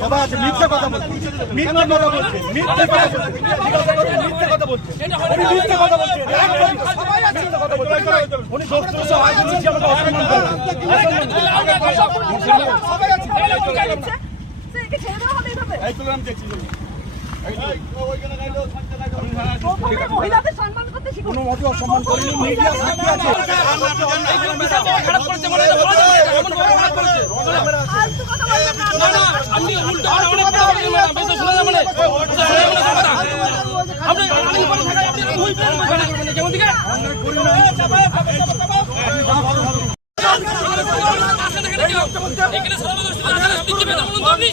সবাই আছে মিথ্যে কথা বলছে মিথ্যে কথা বলছে মিথ্যে কথা বলছে মিথ্যে কথা বলছে মিথ্যে কথা বলছে সবাই আছে কথা বলছে উনি দোস্ত সবাই বলছে আমাকে অসম্মান করে সবাই আছে ছেড়ে দেওয়া হবে কোনো অসম্মান করিনি মিডিয়া সাক্ষী আছে খারাপ করেছে মনে হয় বলা যাবে না, এমন ভাবে খারাপ করেছে ফালতু কথা বলবেন না না না আপনি উল্টো অনেক অনেক কথা বলছেন ম্যাডাম বেশি শোনা যাবে না শোনা যাবে না কথা আপনি আপনি পরে থাকা আপনি ভুল প্ল্যান করবেন কেমন দিকে এখানে সর্বদা আসলে স্পিচ পেতে বলুন তো আপনি।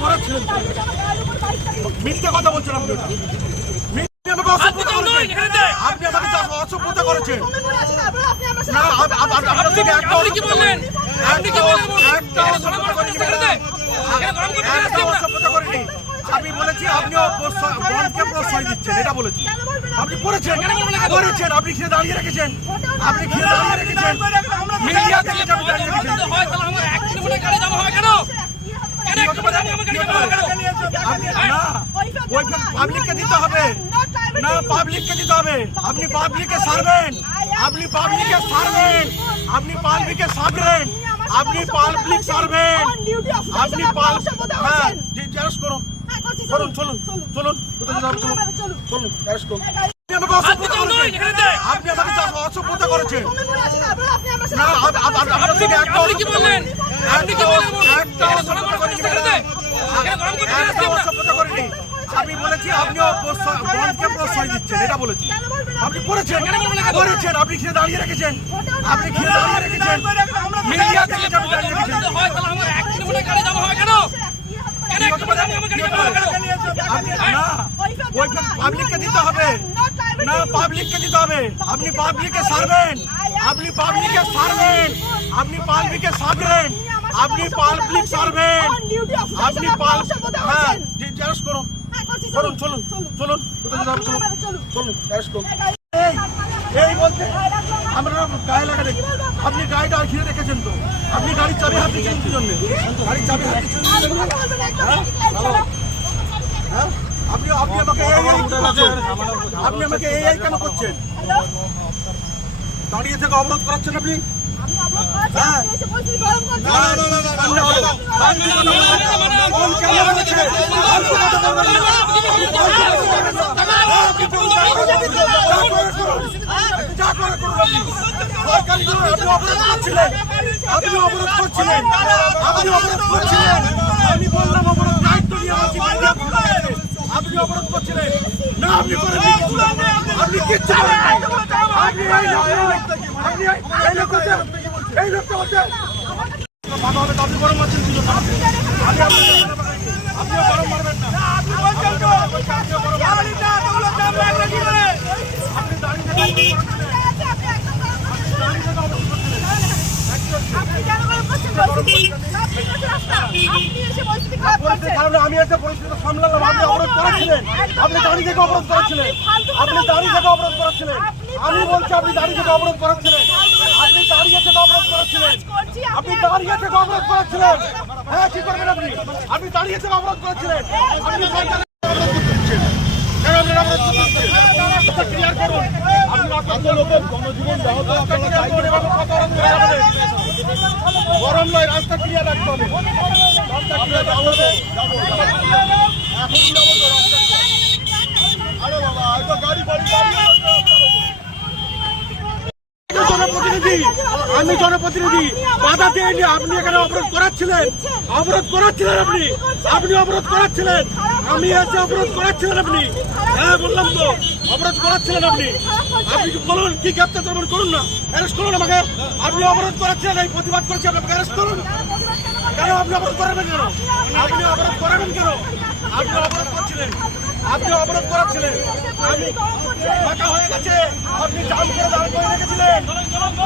করেছিলেন মিথ্যে কথা বলছেন আপনি। আপনি অসভ্যতা করেছেন না আপ- আপ- আপ- আপনার থেকে একটা আপনি কি বললেন? আপনি কি বললেন? একটা অসভ্যতা করিনি অসভ্যতা করিনি আমি বলেছি আপনিও প্রশ্রয়- বনকে প্রশ্রয় দিচ্ছেন এটা বলেছি। আপনি? করেছেন করেছেন আপনি খেয়ে দাঁড়িয়ে রেখেছেন। আপনি খেয়ে দাঁড়িয়ে রেখেছেন। মিডিয়া থেকে আপনি দাঁড়িয়ে রেখেছেন? পাবলিককে দিতে হবে। না পাবলিককে দিতে হবে। আপনি পাবলিককে সারবেন আপনি পাবলিককে সারবেন আপনি পাবলিককে সারবেন আপনি পাবলিক সারবেন আপনি পাল হ্যাঁ জি জ্যারস করুন। চলুন চলুন চলুন। চলুন চলুন জ্যারস করুন। আপনি আমাকে অসভ্যতা করেছেন। আপনি করেছেন। একটা কি বললেন? আপনি কি বললেন? একটা অসভ্যতা একটা করিনি আমি বলেছি আপনিও বনকে প্রশ্রয় দিচ্ছেন এটা বলেছি আপনি করেছেন করেছেন আপনি খেয়ে দাঁড়িয়ে রেখেছেন আপনি খেয়ে দাঁড়িয়ে রেখেছেন মিডিয়া থেকে আপনি দাঁড়িয়ে হয় হয় হয় পাবলিককে দিতে হবে না পাবলিককে দিতে হবে আপনি পাবলিককে সারবেন আপনি পাবলিককে সারবেন আপনি পাবলিককে সারবেন আপনি পাবলিক সারবেন আপনি পাল হ্যাঁ জি জ্যারস করুন চলুন চলুন চলুন কোথায় চলুন চলুন করুন এই এই বলতে আমরা গায়ে লাগা দেখি আপনি গাড়িটা ঘিরে রেখেছেন তো? আপনি গাড়ির চাবি হাত দিচ্ছেন কি জন্য গাড়ির চাবি হাত দিচ্ছেন হ্যাঁ? আপনি আপনি আমাকে। আপনি আমাকে এই কেন করছেন? দাঁড়িয়ে থেকে অবরোধ করাচ্ছেন আপনি? আপনি করুন। করুন। করুন করুন। অবরোধ করছিলেন। আপনি অবরোধ করছিলেন। আমি বললাম অবরোধ দায়িত্ব নিয়ে। আপনি অবরোধ করছিলেন না আপনি করেননি কিছু। আপনি কিচ্ছু করেননি আপনি আপনি আমি এসে পরিস্থিতি সামলালাম আপনি অবরোধ করেছিলেন। আপনি দাঁড়িয়ে থেকে অবরোধ করেছিলেন। আপনি দাঁড়িয়ে থেকে অবরোধ করেছিলেন। আমি বলছি আপনি দাঁড়িয়ে থেকে অবরোধ করেছিলেন। আপনি দাঁড়িয়ে থেকে অবরোধ করেছিলেন আপনি দাঁড়িয়ে থেকে অবরোধ করেছিলেন হ্যাঁ কি করবেন আপনি আপনি দাঁড়িয়ে থেকে অবরোধ করেছিলেন আপনি আপনারা clear করুন। আপনি রাস্তা লোকের জনজীবন ব্যাহত আপনারা? গরম নয় রাস্তা ক্লিয়ার রাখতে হবে রাস্তা ক্লিয়ার যাব যাব, যাব। এখন যাব রাস্তা clear। আরে বাবা হয়তো গাড়ি বাড়ি গাড়ি আমি জনপ্রতিনিধি আমি জনপ্রতিনিধি। বাধা দেয়নি আপনি এখানে অবরোধ করাচ্ছিলেন। অবরোধ করাচ্ছিলেন আপনি। আপনি অবরোধ করাচ্ছিলেন। আমি এসে অবরোধ করাচ্ছিলেন আপনি। হ্যাঁ বললাম তো। অবরোধ করাচ্ছিলেন আপনি আপনি। বলুন কি গ্রেপ্তার করবেন করুন না। অ্যারেস্ট করুন আমাকে। আপনি অবরোধ করাচ্ছিলেন এই প্রতিবাদ করছি আপনাকে অ্যারেস্ট করুন। কেন আপনি অবরোধ করাবেন কেন? আপনি অবরোধ করাবেন কেন? আপনি অবরোধ করছিলেন। আপনি অবরোধ করাচ্ছিলেন। আমি ফাঁকা হয়ে গেছে। আপনি জাম করে দাঁড় করে রেখেছিলেন।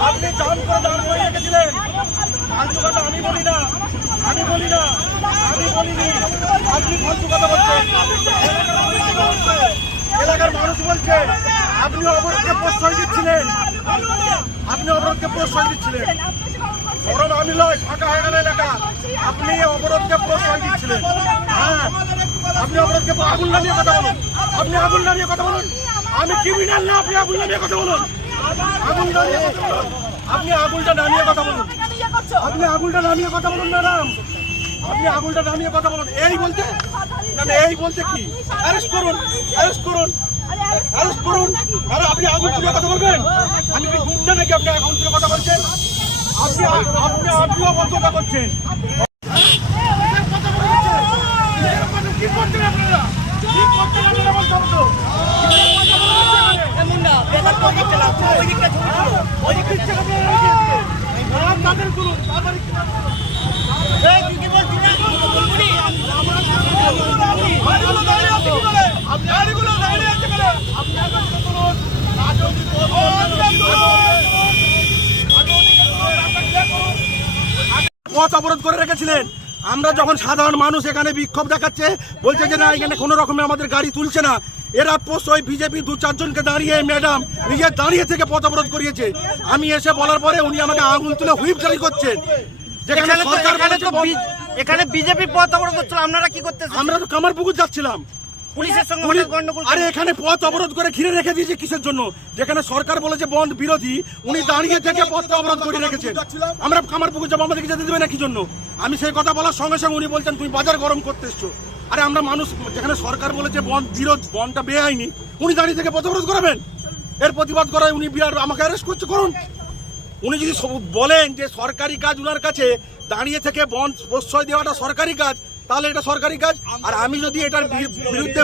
আপনি জাম করে দাঁড় করে রেখেছিলেন। ফালতু কথা আমি বলি না। আমি বলি না। আমি বলিনি। আপনি ফালতু কথা বলছেন। এলাকার মানুষ বলছে আপনি অবরোধকে প্রশ্রয় দিচ্ছিলেন। আপনি অবরোধকে প্রশ্রয় দিচ্ছিলেন। বরং আমি নয় ফাঁকা হয়ে গেল এলাকা। আপনি অবরোধকে প্রশ্রয় দিচ্ছিলেন হ্যাঁ আপনি অবরোধকে আগুন নামিয়ে কথা বলুন। আপনি আগুন নামিয়ে কথা বলুন। আমি ক্রিমিনাল না, আপনি আগুন নামিয়ে কথা বলুন। আগুন নামিয়ে আপনি আগুনটা নামিয়ে কথা বলুন? আপনি আগুনটা নামিয়ে কথা বলুন, ম্যাডাম। আপনি আগুনটা নামিয়ে কথা বলুন। এই বলতে, না এই বলতে কি? অ্যারেস্ট করুন অ্যারেস্ট করুন। অ্যারেস্ট করুন। আরে, আপনি আগুন তুলে কথা বলবেন? আমি কি গুন্ডা নাকি আপনি আগুন তুলে কথা বলছেন? আপনি আপনি আপনিও বদ্ধতা করছেন। কি করছেন আপনারা কি করছেন আপনারা বলতে হবে তো ওইদিকে ইচ্ছে করলে এগিয়ে দিকে। আর তাদের তুলুন, তাড়াতাড়ি গাড়িগুলো দাঁড়িয়ে আছে কি করে? গাড়িগুলো দাঁড়িয়ে আছে কেন? আপনি আগে ওদিকে তুলুন। আগে ওদিকে তুলুন। আগে ওদিকে তুলুন, রাস্তা clear করুন। পথ অবরোধ করে রেখেছিলেন। আমরা যখন সাধারণ মানুষ এখানে বিক্ষোভ দেখাচ্ছে বলছে যে না এখানে কোনো রকমে আমাদের গাড়ি তুলছে না। এরা পোস্ট ওই বিজেপি দু চারজনকে দাঁড়িয়ে ম্যাডাম নিজে দাঁড়িয়ে থেকে পথ অবরোধ করিয়েছে। আমি এসে বলার পরে উনি আমাকে আগুন তুলে হুইপ জারি করছেন। যেখানে এখানে সরকার বিজেপি পথ অবরোধ হচ্ছিল আপনারা কি করতেছেন? আমরা তো কামারপুকুর যাচ্ছিলাম। পুলিশের সঙ্গে গন্ডগোল আরে এখানে পথ অবরোধ করে ঘিরে রেখে দিয়েছে কিসের জন্য? যেখানে সরকার বলেছে বন্ধ বিরোধী উনি দাঁড়িয়ে থেকে পথ অবরোধ করে রেখেছেন। আমরা কামারপুকুর যাব আমাদেরকে যেতে দেবে না কি জন্য? আমি সেই কথা বলার সঙ্গে সঙ্গে উনি বলছেন তুমি বাজার গরম করতে এসছো। আরে আমরা মানুষ যেখানে সরকার বলেছে বন্ধ বিরোধ বন্ধটা বেআইনি উনি দাঁড়িয়ে থেকে পথ অবরোধ করাবেন? এর প্রতিবাদ করায় উনি বিরাট আমাকে অ্যারেস্ট করছে করুন। উনি যদি বলেন যে সরকারি কাজ উনার কাছে দাঁড়িয়ে থেকে বন্ধ প্রশ্রয় দেওয়াটা সরকারি কাজ তাহলে এটা সরকারি কাজ। আর আমি যদি এটার বিরুদ্ধে